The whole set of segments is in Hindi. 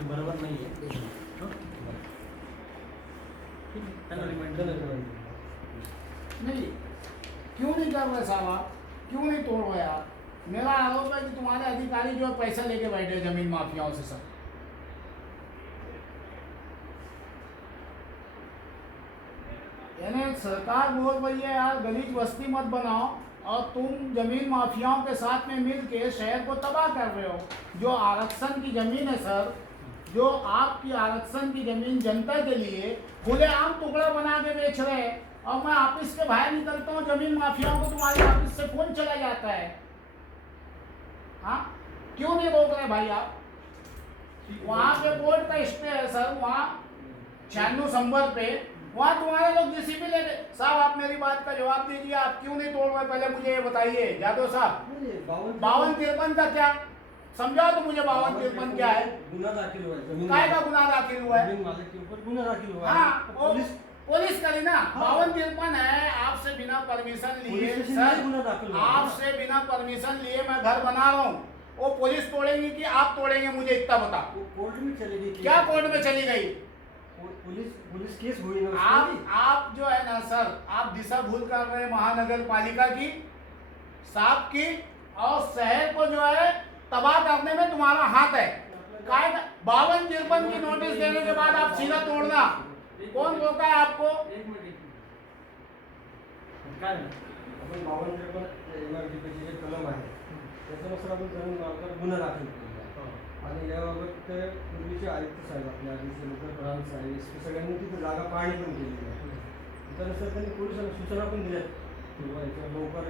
बरोबर नाही आहे. नहीं, क्यों नहीं कर रहे साहब आप? क्यों नहीं तोड़ रहे आप? मेरा आरोप है कि तुम्हारे अधिकारी जो है पैसा लेके बैठे जमीन माफियाओं से सब। यानी सरकार बोल रही है यार गलीच बस्ती मत बनाओ और तुम जमीन माफियाओं के साथ में मिल के शहर को तबाह कर रहे हो। जो आरक्षण की जमीन है सर, जो आपकी आरक्षण की जमीन जनता के लिए खुलेआम टुकड़ा बना के बेच रहे हैं और मैं ऑफिस के बाहर निकलता हूँ जमीन माफियाओं को तुम्हारे ऑफिस से फोन चला जाता है। हाँ, क्यों नहीं रोक रहे भाई आप? वहाँ पे बोर्ड का स्टे है सर, वहाँ 96 संबर पे, वहाँ तुम्हारे लोग जेसीबी लेके। साहब आप मेरी बात का जवाब दीजिए, आप क्यों नहीं तोड़ रहे पहले मुझे ये बताइए जादव साहब। 52-53 का क्या समझाओ तो मुझे, 52-53 क्या है? गुना दाखिल हुआ है, काय का गुना दाखिल हुआ है? जमीन मालिक के ऊपर गुना दाखिल हुआ है। हाँ, पुलिस करी ना। 52-53 है, आपसे बिना परमिशन लिए सर, आपसे बिना परमिशन लिए मैं घर बना रहा हूँ। वो पुलिस तोड़ेगी कि आप तोड़ेंगे मुझे इतना बता। कोर्ट में चली गई। क्या कोर्ट में चली गई? पुलिस केस हुई ना। आप जो है ना सर, आप दिशा भूल कर रहे हैं महानगर पालिका की, साफ की, और शहर को जो है तबाह करने में तुम्हारा हाथ है। काय 52-53 की नोटिस देने के बाद आप सीधा तोड़ना, कौन रोका है आपको? आपण 52-53 एमआरडीपीचे जे कलम आहे त्याच्यानुसार आपण जमीन मालकावर गुन्हा दाखल केलेला आहे आणि याबाबत ते पूर्वीचे आयुक्त साहेब आपल्या आधीचे लोकल प्रधान साहेब एसपी सगळ्यांनी तिथे जागा पाहणी पण केलेली आहे. त्यानुसार त्यांनी पोलिसांना सूचना पण दिल्या लवकर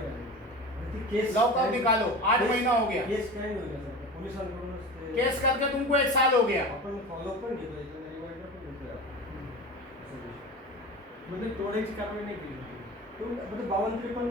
ती केस लवकर निकालो। 8 महीना हो गया केस काय नाही होईल सर, पोलिसांकडूनच केस करके तुमको 1 साल हो गया। आपण फॉलो पण घेतोय, रिमाइंडर पण घेतोय आपण। म्हणजे तोडायची कारवाई नाही केली तो मतलब 52-53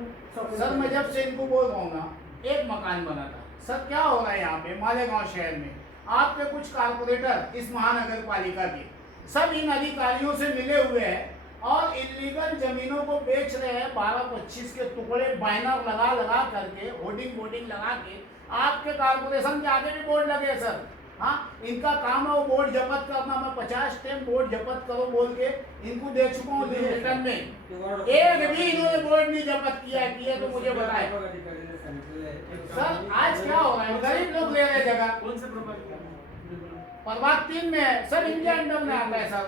सर मैं जब से इनको बोल रहा हूँ ना, एक मकान बना था सर। क्या हो रहा है यहाँ पे मालेगांव शहर में, आपके कुछ कारपोरेटर इस महानगर पालिका के सब इन अधिकारियों से मिले हुए हैं और इलीगल जमीनों को बेच रहे हैं। 12-25 के टुकड़े बैनर लगा लगा करके, होर्डिंग लगा के, आपके कारपोरेशन के आगे भी बोर्ड लगे हैं सर। हाँ, इनका काम है वो बोर्ड जब्त करना। मैं 50 टाइम बोर्ड जब्त करो बोल के इनको दे चुका हूँ रिटर्न में, एक भी इन्होंने बोर्ड नहीं जब्त किया है तो मुझे बताए सर। आज क्या हो रहा है, गरीब लोग ले रहे जगह। कौन से प्रभाग प्रभाग 3 में है सर, इंडिया अंडर में आता है सर।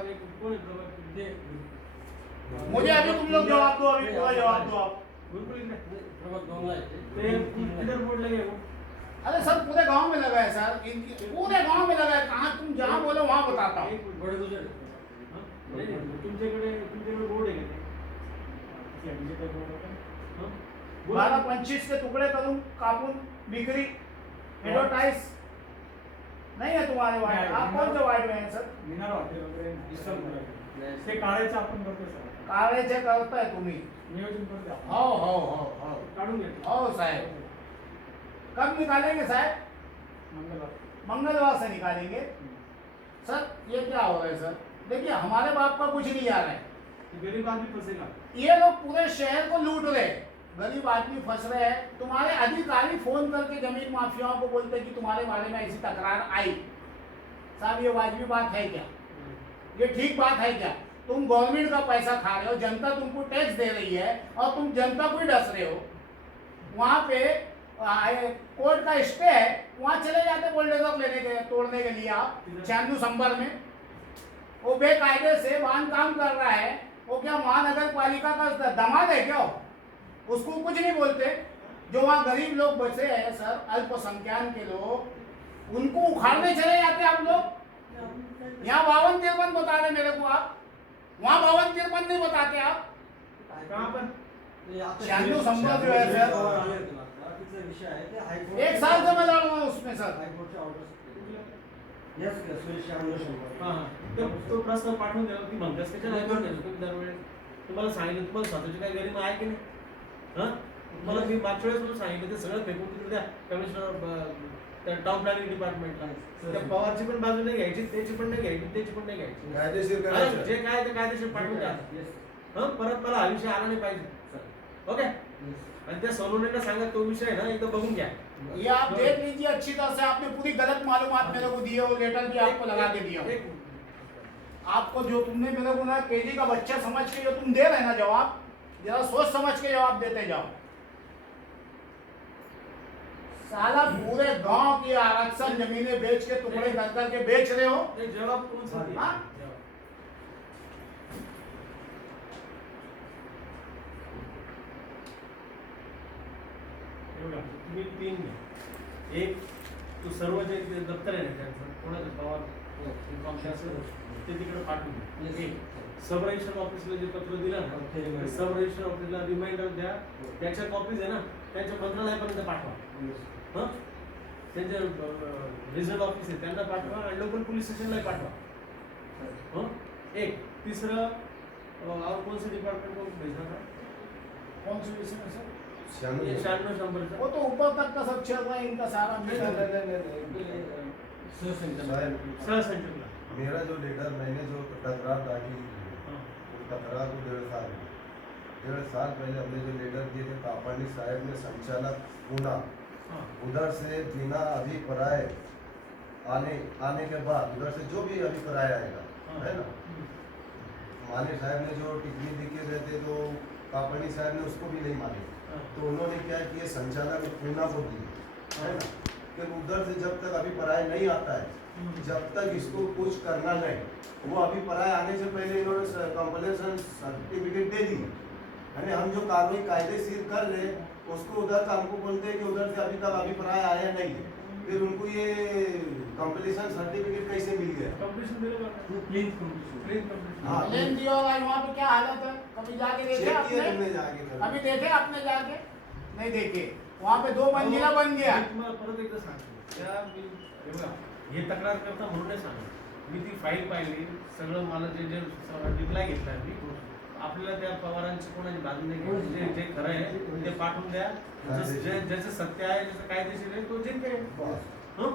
मुझे अभी तुम लोग जवाब दो, अभी पूरा जवाब दो आप। किधर बोर्ड लगे वो? अरे सर पूरे गांव में लगा है सर, इनकी पूरे गांव में लगा है। कहाँ तुम जहाँ बोलो वहाँ बताता हूँ। तुमच्याकडे बोर्ड आहे 12-25 के टुकड़े करूँ कापून बिक्री एडवर्टाइज नहीं है तुम्हारे वार्ड। आप कौन से वार्ड में हैं सर? मिनार हॉटेल वगैरे ते काढायचं आपण करतो सर, काढायचे करताय तुम्ही, नियोजन करतो आपण। हो काढून घेतो हो साहब। कब निकालेंगे साहब? मंगलवार से निकालेंगे सर। ये क्या हो रहा है सर? देखिए हमारे बाप का कुछ नहीं जा रहा है, गरीब आदमी फंसेगा। ये लोग पूरे शहर को लूट रहे, गरीब आदमी फंस रहे हैं। तुम्हारे अधिकारी फोन करके जमीन माफियाओं को बोलते हैं कि तुम्हारे बारे में ऐसी तकरार आई। साहब ये वाजिबी बात है क्या? ये ठीक बात है क्या? तुम गवर्नमेंट का पैसा खा रहे हो, जनता तुमको टैक्स दे रही है और तुम जनता को ही डस रहे हो। वहाँ पे कोर्ट का स्टे है, वहाँ चले जाते बुलडोजर लेने के, तोड़ने के लिए। आप 96 संबर में वो बेकायदे से वहाँ काम कर रहा है। वो क्या महानगर पालिका का दामाद है क्या? उसको कुछ नहीं बोलते। जो वहाँ गरीब लोग बचे हैं सर, अल्पसंख्याक के लोग, उनको उखाड़ने चले जाते आप लोग। यहाँ 52-53 बता रहे मेरे को आप, वहाँ 52-53 नहीं बताते आप। कहाँ पर? 96 संबर जो है सर, विषय आहे ते हायकोर्ट 1 साल से मैं लड़ रहा हूँ उसमें सर। हायकोर्टच्या ऑर्डर यस सुरेश अनुशंभर हां तो प्रस्ताव पाठवून द्या। ती म्हणतेस त्याच्या हायकोर्ट तुम्ही दरवेळेस तुम्हाला सांगितलं, तुम्हाला स्वतःची काही गरीब आहे की नाही? हां, तुम्हाला मी मागच्या वेळेस सांगितलं ते सगळं फेकून तिकडे द्या कमिशनर टाउन प्लॅनिंग डिपार्टमेंटला। त्या पवारची पण बाजू नाही घ्यायची, त्याची पण नाही घ्यायची, त्याची पण नाही घ्यायची। कायदेशीर करायचं जे काय ते कायदेशीर पाठवून द्या। हां, परत मला हा विषय आला नाही पाहिजे। ओके, आणि त्या सोनवणेला सांगा तो विषय ना एकदा बघून घ्या। ये आप देख लीजिए अच्छी तरह से, आपने पूरी गलत मालूमात मेरे को दी है, और लेटर भी आपको लगा के दिया हूं। एक मिनट। आपको जो तुमने मेरे को ना केजी का बच्चा समझ के जो तुम दे रहे ना जवाब, जरा सोच समझ के जवाब देते जाओ। साला पूरे गांव की आरक्षण जमीनें बेच के टुकड़े कर करके बेच रहे हो। ये जवाब कौन सा दिया? हाँ? जवाब। हे बघा, तुम्ही 3 घ्या. एक तो सर्व जे दप्तर आहे ना त्यांचं कोणाचं पवार इन्फॉर्मेशन ते तिकडे पाठवून द्या. एक सब रजिस्टर ऑफिसला जे पत्र दिलं ना ते सब रजिस्टर ऑफिसला रिमाइंडर द्या. त्याच्या कॉपीज आहे ना त्यांच्या मंत्रालयापर्यंत पाठवा. हं त्यांचे रिजनल ऑफिस आहे त्यांना पाठवा आणि लोकल पोलीस स्टेशनला पाठवा. हं एक तिसरं और कौन से डिपार्टमेंट को भेजना था? कौन सी विषय में सर? ये 96 नंबर का. वो तो ऊपर तक का सब चल रहा है, इनका सारा सहसंचलना. मेरा जो लेटर मैंने जो तकरार दाखिल की हाँ. उस तकरार को 1.5 साल पहले हमने जो लेटर दिए थे कापानी साहब ने संचालक पूना हाँ. उधर से बिना अभिप्राय आने के बाद उधर से जो भी अभिप्राय आएगा हाँ. है ना, माली साहब ने जो टिप्पणी लिख के गए थे तो कापानी साहब ने उसको भी नहीं मानी. हाँ. तो उन्होंने क्या किया, संचालक पूना को दी है ना, कि उधर से जब तक अभिप्राय नहीं आता है, जब तक इसको कुछ करना नहीं, वो अभिप्राय आने से पहले इन्होंने कंप्लेंट सर्टिफिकेट दे दी. यानी हम जो कार्रवाई कायदेशीर कर रहे उसको उधर का हमको बोलते हैं कि उधर से अभी तक अभिप्राय आया नहीं है. फिर उनको ये कंप्लीशन सर्टिफिकेट कैसे मिल गया? कंप्लीशन मेरे पास है. Please completion. Please completion. हाँ. लेन दिया होगा वहाँ पे क्या हालत है? कभी जाके देखे चेक किया आपने? तुमने जाके कभी? अभी देखे आपने जाके? नहीं देखे. वहाँ पे 2 मंजिला बन गया. मी तुम्हाला परत एकदा सांगतो. त्या मी हे बघा हे तक्रार करता म्हणून नाही सांगतो. मी ती फाईल पाहिली, सगळं मला जे रिप्लाय घेतला मी, आपल्याला त्या पवारांची कोणाची बाजू नाही घ्यायची. जे जे खरं आहे ते पाठवून द्या. ज्याचं सत्य आहे, ज्याचं कायदेशीर आहे तो जिंकेल. हं?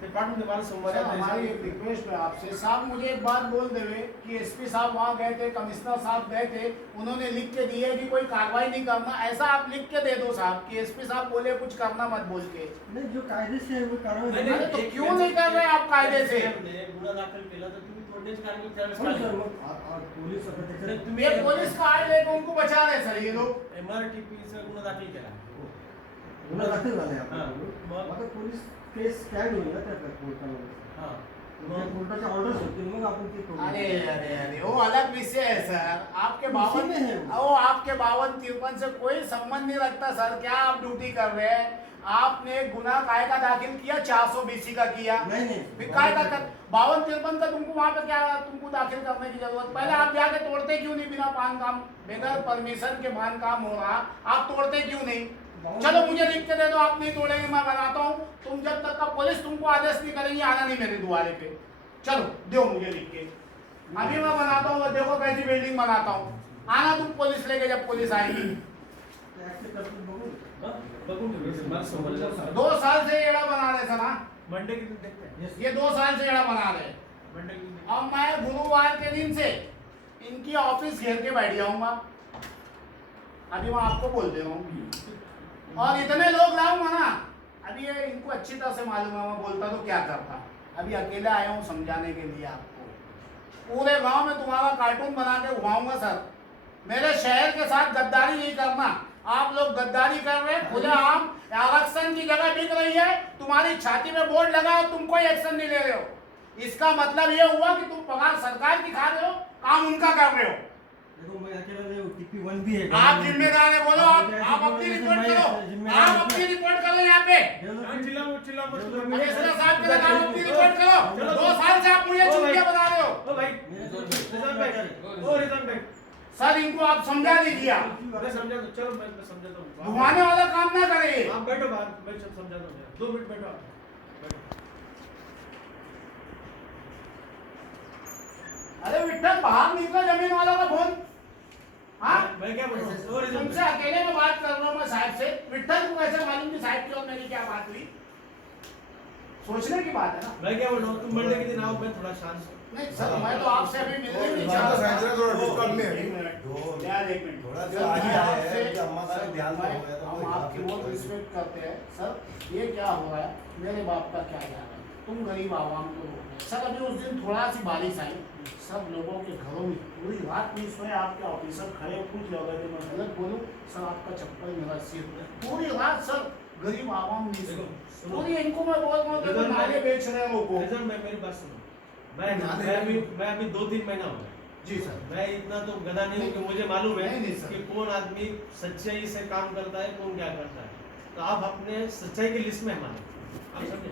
ते पाठवून दे. मला सोमवारी सर, हमारी एक रिक्वेस्ट है आपसे साहब, मुझे एक बात बोल देवे कि एसपी साहब वहाँ गए थे, कमिश्नर साहब गए थे, उन्होंने लिख के दिए कि कोई कार्रवाई नहीं करना. ऐसा आप लिख के दे दो साहब कि एसपी साहब बोले कुछ करना मत बोल के. नहीं, जो कायदे से है वो कार्रवाई नहीं, अरे तो एक- क्यों नहीं कर रहे आप कायदे से? गुन्हा दाखल केला तर तुम्ही तोडण्याची कारवाई त्यावेळेस हो सर, करावी. मग पोलीस आता त्याच्यात नाही, तुम्ही ये पुलिस का आड़ लेके उनको बचा रहे सर ये लोग. MRTP चा गुन्हा दाखल केला. गुन्हा दाखल झालाय हां. आपल्याकडून. मग? आता पोलीस केस स्टँड होईल ना त्या कोर्टामध्ये. हां. मग मग कोर्टाच्या ऑर्डर्स होतील, मग आपण ते करू. अरे अरे अरे वो अलग विषय है सर. आपके उसी 52 में है वो. वो आपके 52-53 से कोई संबंध नहीं रखता सर. क्या आप ड्यूटी कर रहे हैं? आपने एक गुना काय का दाखिल किया, 400 BC का किया. नहीं नहीं फिर काय का 52-53 का तुमको वहाँ पे क्या तुमको दाखिल करने की जरूरत? पहले आप जाके तोड़ते क्यों नहीं? बिना बांधकाम, बगैर परमिशन के बांधकाम हो रहा, आप तोड़ते क्यों नहीं? चलो मुझे लिख के दे दो, आप नहीं तोड़ेंगे, मैं बनाता हूँ. तुम जब तक का पुलिस तुमको आदेश नहीं करेंगे, आना नहीं मेरे दुआरे पे. चलो दो मुझे लिख के, अभी मैं बनाता हूँ. देखो कैसी बिल्डिंग बनाता हूँ. आना तुम पुलिस लेके जब पुलिस आएगी. ते ऍक्सेप्ट करतील बघू. हं? बघून ठेवायचं. मला सोमवारी जाऊ. 2 साल से येड़ा बना रहे सर. हाँ? मंडे की दिन देखते हैं. ये 2 साल से येड़ा बना रहे. मंडे की दिन. और मैं गुरुवार के दिन से इनकी ऑफिस घेर के बैठ जाऊंगा. अभी मैं आपको बोल दे रहा हूँ. और इतने लोग लाऊंगा ना, अभी ये इनको अच्छी तरह से मालूम है मैं बोलता तो क्या करता. अभी अकेले आया हूँ समझाने के लिए आपको. पूरे गांव में तुम्हारा कार्टून बना के घुमाऊंगा सर. मेरे शहर के साथ गद्दारी नहीं करना. आप लोग गद्दारी कर रहे हैं खुलेआम. आरक्षण की जगह बिक रही है, तुम्हारी छाती में बोर्ड लगा और तुम कोई एक्शन नहीं ले रहे हो. इसका मतलब ये हुआ कि तुम पगार सरकार की खा रहे हो, काम उनका कर रहे हो. देखो मैं अकेला नहीं हूँ, TP1 भी है. आप जिम्मेदार है, बोलो. आप अपनी रिपोर्ट करो. आप अपनी रिपोर्ट करो यहाँ पे. हाँ, चिल्लाओ चिल्लाओ मत. कमिश्नर साहब के लगाओ, अपनी रिपोर्ट करो. 2 साल से आप मुझे चुनके बना रहे हो. ओ भाई रिजन बैक. ओ रिजन बैक. सर इनको आप समझा दीजिए. आप मैं समझा दूं. चलो मैं समझाता हूँ. घुमाने वाला काम ना करें. आप बैठो बाहर. मैं सब समझाता हूँ. 2 मिनट बैठो आप. बैठो. अरे विठ्ठल बाहर निकलो, जमीन वालों का फोन. हाँ, मैं क्या बोल रहा हूँ? ओ रिजन तुमसे अकेले में बात कर रहा हूँ मैं साहब से. विठ्ठल को कैसे मालूम कि साहब की और मेरी क्या बात हुई? सोचने की बात है ना। मैं क्या बोल रहा हूँ, तुम मंडे के दिन आओ, मैं थोड़ा शांत हूँ। नहीं सर, मैं तो आपसे अभी मिलने ही नहीं बात चाह तो रहा सही है, थोड़ा था। डिस्टर्ब नहीं है। एक मिनट, दो- यार एक मिनट। थोड़ा सर, जो आगे मैं आए हैं, आपसे- कि अम्मा का सर, ध्यान मैं- हो गया तो हम कोई आपकी बात बहुत नहीं। रिस्पेक्ट करते हैं सर। ये क्या हो रहा है, मेरे बाप का क्या जाना है, तुम गरीब आवाम को रोक रहे हो। सर अभी उस दिन थोड़ा सी बारिश आई, सब लोगों के घरों में पूरी रात नहीं सोए। आपके ऑफिसर खड़े पूछ लो, अगर मैं गलत बोलूँ सर, आपका चप्पल मेरा सिर, पूरी रात सर गरीब आवाम नहीं देखो, सोए। सुनो। पूरी इनको मैं बोल रहा हूँ, देखो रिजल्ट नाले मैं- बेच रहे हैं लोगों। रिजल्ट मैं मेरी बात सुनो, नाले मैं अभी 2-3 महीना हो गया। जी सर। मैं इतना तो गधा नहीं हूँ कि मुझे मालूम है नहीं, सर। कि कौन आदमी सच्चाई से काम करता है, कौन क्या करता है। तो आप अपने सच्चाई की लिस्ट में हमारे, आप समझे।